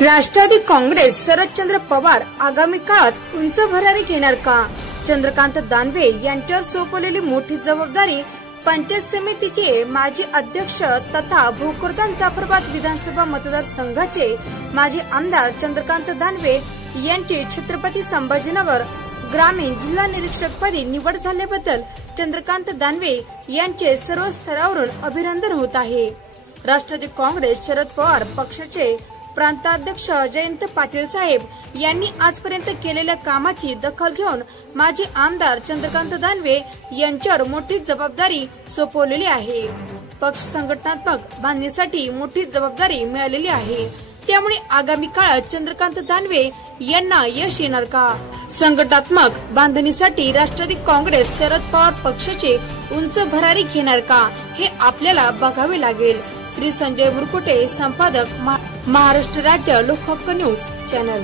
राष्ट्रवादी काँग्रेस शरदचंद्र पवार आगामी काळात उंच भरारी घेणार का? चंद्रकांत दानवे यांच्यावर सोपवलेली मोठी जबाबदारी पंचायत समितीचे माजी अध्यक्ष तथा भोकरदन जाफराबाद विधानसभा मतदारसंघाचे माजी आमदार चंद्रकांत दानवे यांची छत्रपती संभाजीनगर ग्रामीण जिल्हा निरीक्षक पदी निवड झाल्याबद्दल चंद्रकांत दानवे यांचे सर्व स्तरावरून अभिनंदन होत आहे। राष्ट्रवादी काँग्रेस शरद पवार पक्षाचे प्रांताध्यक्ष जयंत पाटील साहेब यांनी आजपर्यंत केलेल्या कामाची दखल घेऊन माजी आमदार चंद्रकांत दानवे यांच्यावर मोठी जबाबदारी सोपवलेली आहे। पक्ष संघटनात्मक बांधणीसाठी मोठी जबाबदारी मिळालेली आहे, त्यामुळे आगामी काळात चंद्रकांत दानवे यांना यश येणार का? संघटनात्मक बांधणीसाठी राष्ट्रवादी काँग्रेस शरद पवार पक्षाचे उंच भरारी घेणार का, हे आपल्याला बघावे लागेल। श्री संजय मुरकुटे, संपादक, महाराष्ट्र राज्य लोकहक्क न्यूज चॅनल।